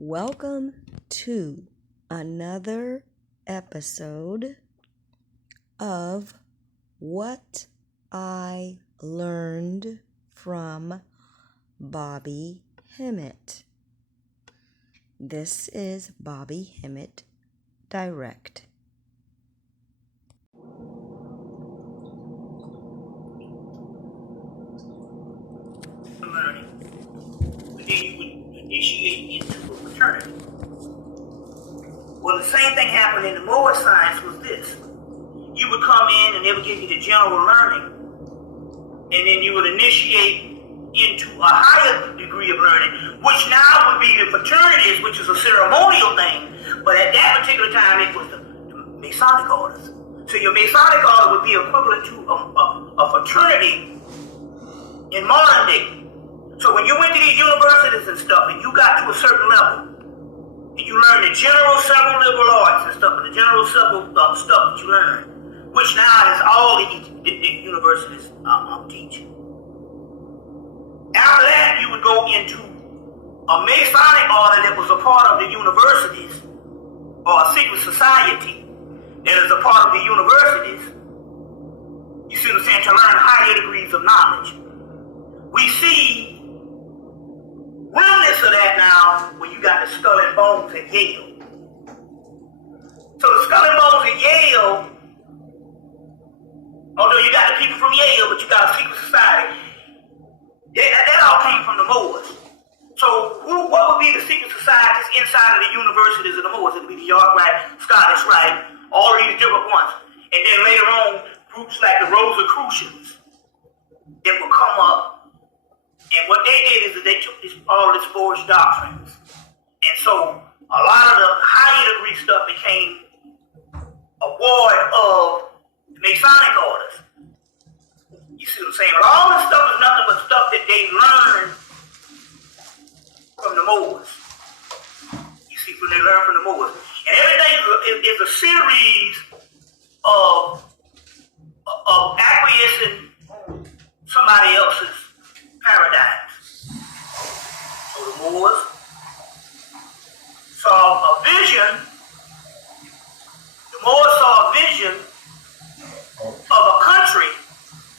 Welcome to another episode of What I Learned from Bobby Hemmit. This is Bobby Hemmit Direct. Learning. But then you would initiate into a fraternity. Well, the same thing happened in the Moore science was this. You would come in and they would give you the general learning, and then you would initiate into a higher degree of learning, which now would be the fraternities, which is a ceremonial thing, but at that particular time it was the Masonic orders. So your Masonic order would be equivalent to a fraternity in modern day. So when you went to these universities and stuff, and you got to a certain level, and you learned the general several liberal arts and stuff, and the general several stuff that you learned, which now is all the universities teach. After that, you would go into a Masonic order that was a part of the universities, or a secret society that is a part of the universities. You see what I'm saying? To learn higher degrees of knowledge. We see remnants of that now when you got the Skull and Bones at Yale. So the Skull and Bones at Yale, although you got the people from Yale, but you got a secret society, that all came from the Moors. So what would be the secret societies inside of the universities of the Moors? It would be the York Rite, Scottish Rite, all these different ones. And then later on, groups like the Rosicrucians that would come up. And what they did is that they took all this forged doctrines. And so a lot of the higher degree stuff became a ward of the Masonic orders. You see what I'm saying? But all this stuff is nothing but stuff that they learned from the Moors. You see, when they learned from the Moors. And everything is a series of acquiescing somebody else's paradigms. So the Moors saw a vision. The Moors saw a vision of a country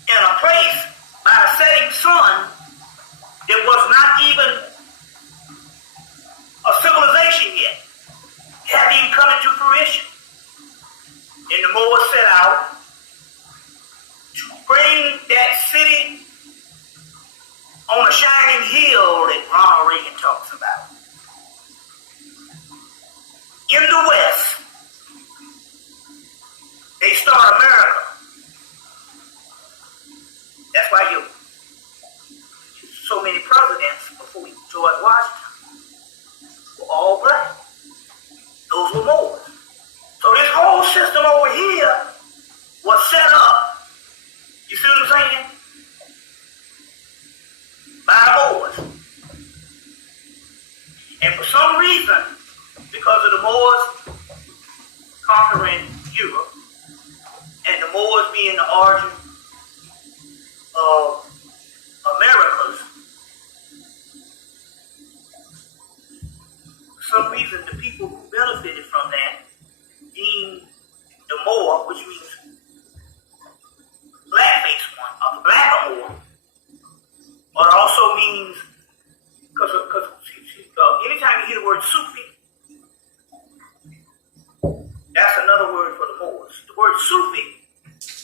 and a place by the setting sun that was not even a civilization yet. It hadn't even come into fruition. And the Moors set out to bring that city on a shining hill that Ronald Reagan talks about. In the West, they start America. That's why you so many presidents before George Washington were all black. Those were Moors. So this whole system over here was set up, you see what I'm saying? By the Moors. And for some reason, because of the Moors conquering Europe, and the Moors being the origin of Americas, for some reason the people who benefited from that deemed the Moor, which means black-faced one, or the black Moor, but it also means, because anytime you hear the word Sufi, that's another word for the Moors. The word Sufi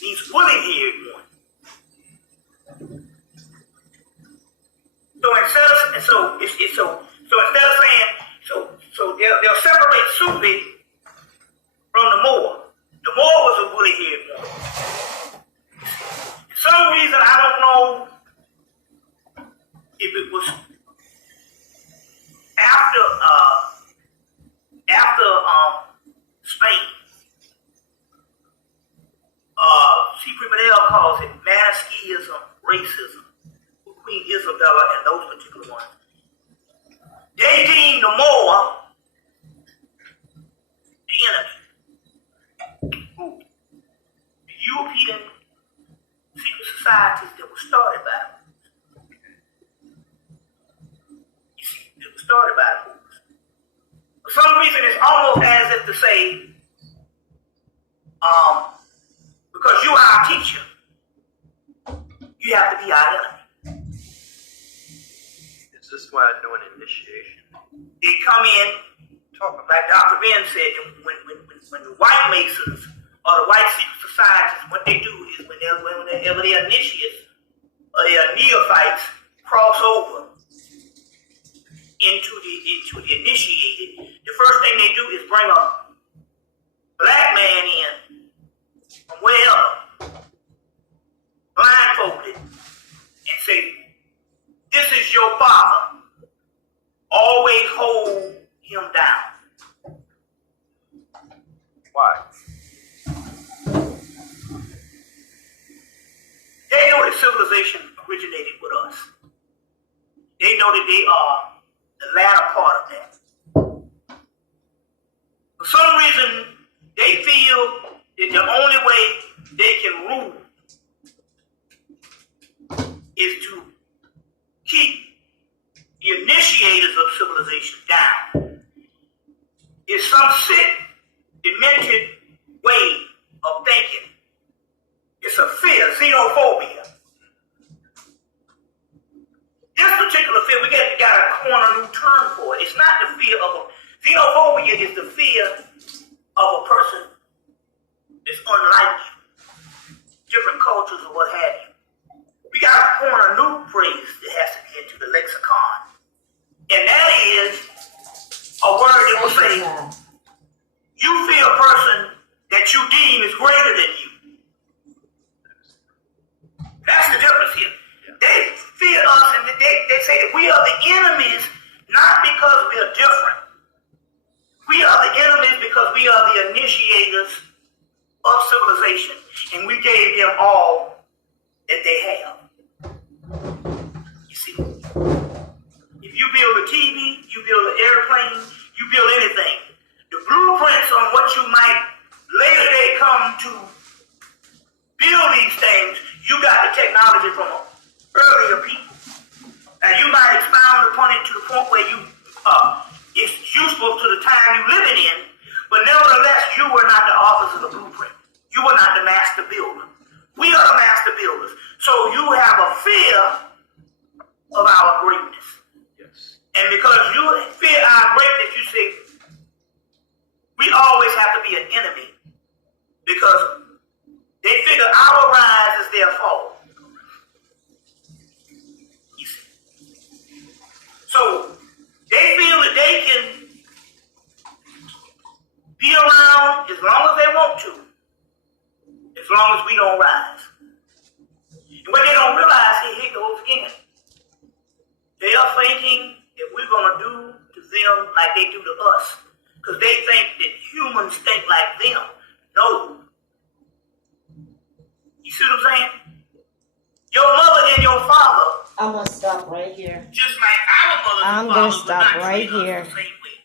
means woolly-haired one. So instead of saying, so they'll separate Sufi from the Moor. The Moor was a woolly-haired one. For some reason, I don't know if it was after Spain. C. Primadel calls it Manichaeism, racism. Queen Isabella and those particular ones. They deemed the Moor the enemy. The European secret societies that were started by them. You see, they were started by the Moors. it's almost as if to say, because you are our teacher, you have to be our enemy. Is this why I do an initiation? They come in, like Dr. Ben said, when the white Masons or the white secret societies, what they do is whenever their initiates or their neophytes cross over into the initiated, the first thing they do is bring a black man in from wherever, blindfolded, and say, this is your father. Always hold him down. Why? They know that civilization originated with us. They know that they are the latter part of that. For some reason, they feel that the only way they can rule is to keep the initiators of civilization down. It's some sick, demented way of thinking. It's a fear, xenophobia. This particular fear, we got to coin a new term for it. It's not the fear of xenophobia is the fear of a person that's unlike you, different cultures or what have you. We got to coin a new phrase that has to get into the lexicon. And that is a word that will say, you fear a person that you deem is greater than you. That's the difference here. They fear us and they say that we are the enemies not because we are different. We are the enemies because we are the initiators of civilization and we gave them all that they have. You see, if you build a TV, you build an airplane, you build anything, the blueprints on what you might later day come to build these things, you got the technology from earlier people. And you might expound upon it to the point where it's useful to the time you're living in, but nevertheless, you were not the authors of the blueprint. You were not the master builder. We are the master builders. So you have a fear of our greatness. Yes. And because you fear our greatness, you say, we always have to be an enemy because they figure our rise is their fall. You see. So they feel that they can be around as long as they want to, as long as we don't rise. And what they don't realize, here it goes again. They are thinking that we're going to do to them like they do to us. Because they think that humans think like them. No. You see what I'm saying? Your mother and your father. I'm going to stop right here. Just like our mother and I'm father going to stop would not right treat us here. the same way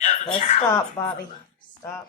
as a Let's child. stop, Bobby. Stop.